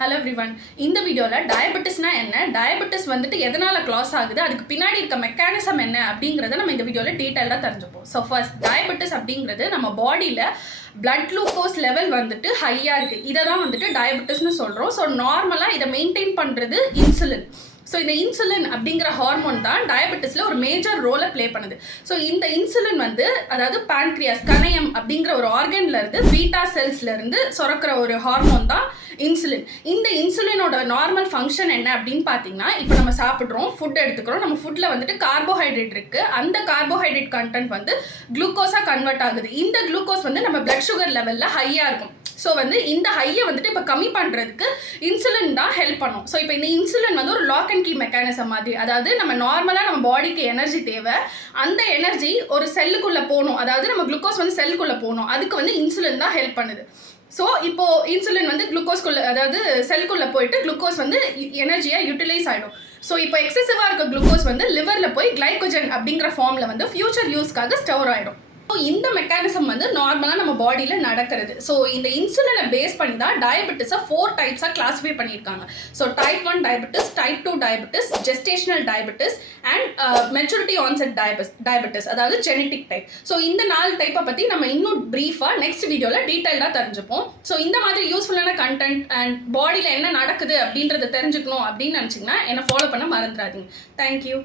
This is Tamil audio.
Hello everyone. இந்த வீடியோவில் டயபெட்டிஸ்னா என்ன, டயபெட்டிஸ் வந்துட்டு எதனால் க்ளாஸ் ஆகுது, அதுக்கு பின்னாடி இருக்க மெக்கானிசம் என்ன அப்படிங்கிறத நம்ம இந்த வீடியோவில் டீட்டெயிலாக தெரிஞ்சுப்போம். ஸோ ஃபர்ஸ்ட், டயபெட்டிஸ் அப்படிங்கிறது நம்ம பாடியில் பிளட் குளுக்கோஸ் லெவல் வந்துட்டு ஹையாக இருக்குது. இதை தான் வந்துட்டு டயபெட்டிஸ்னு சொல்கிறோம். ஸோ நார்மலாக இதை மெயின்டைன் பண்ணுறது இன்சுலின். ஸோ இந்த இன்சுலின் அப்படிங்கிற ஹார்மோன் தான் டயபெட்டிஸில் ஒரு மேஜர் ரோலை ப்ளே பண்ணுது. ஸோ இந்த இன்சுலின் வந்து அதாவது பான்க்ரியாஸ் கணையம் அப்படிங்கிற ஒரு ஆர்கன்லேருந்து பீட்டா செல்ஸ்லேருந்து சுரக்கிற ஒரு ஹார்மோன் தான் இன்சுலின். இந்த இன்சுலினோட நார்மல் ஃபங்க்ஷன் என்ன அப்படின்னு பார்த்தீங்கன்னா, இப்போ நம்ம சாப்பிட்றோம், ஃபுட் எடுத்துக்கிறோம், நம்ம ஃபுட்டில் வந்துட்டு கார்போஹைட்ரேட் இருக்குது. அந்த கார்போஹைட்ரேட் கண்டென்ட் வந்து குளுக்கோஸாக கன்வெர்ட் ஆகுது. இந்த குளுக்கோஸ் வந்து நம்ம பிளட் சுகர் லெவலில் ஹையாக இருக்கும். ஸோ வந்து இந்த ஹையை வந்துட்டு இப்போ கம்மி பண்ணுறதுக்கு இன்சுலின் தான் ஹெல்ப் பண்ணும். ஸோ இப்போ இந்த இன்சுலின் வந்து ஒரு லாக் அண்ட் கீ மெக்கானிசம் மாதிரி. அதாவது நம்ம நார்மலாக நம்ம பாடிக்கு எனர்ஜி தேவை, அந்த எனர்ஜி ஒரு செல்லுக்குள்ளே போகணும், அதாவது நம்ம குளுக்கோஸ் வந்து செல்லுக்குள்ளே போகணும், அதுக்கு வந்து இன்சுலின் தான் ஹெல்ப் பண்ணுது. ஸோ இப்போ இன்சுலின் வந்து குளுக்கோஸ்குள்ளே அதாவது செல்குள்ளே போயிட்டு குளுக்கோஸ் வந்து எனர்ஜியாக யூட்டிலைஸ் ஆகிடும். ஸோ இப்போ எக்ஸசிவாக இருக்க குளுக்கோஸ் வந்து லிவரில் போய் கிளைக்கோஜன் அப்படிங்கிற ஃபார்மில் வந்து ஃபியூச்சர் யூஸ்க்காக ஸ்டோர் ஆகிடும். ஸோ இந்த மெக்கானிசம் வந்து நார்மலாக நம்ம பாடியில் நடக்கிறது. ஸோ இந்த இன்சுலினை பேஸ் பண்ணி தான் டயபெட்டிஸை 4 டைப்ஸாக கிளாஸிஃபை பண்ணியிருக்காங்க. So type 1 diabetes, type 2 diabetes, gestational diabetes and maturity onset diabetes, அதாவது ஜெனட்டிக் டைப். ஸோ இந்த 4 டைப்பை பற்றி நம்ம இன்னும் ப்ரீஃபாக நெக்ஸ்ட் வீடியோவில் டீட்டெயிலாக தெரிஞ்சுப்போம். ஸோ இந்த மாதிரி யூஸ்ஃபுல்லான கண்டென்ட் அண்ட் பாடியில் என்ன நடக்குது அப்படின்றத தெரிஞ்சுக்கணும் அப்படின்னு நினச்சிங்கன்னா என்னை ஃபாலோ பண்ண மறந்துடாதீங்க. தேங்க்யூ.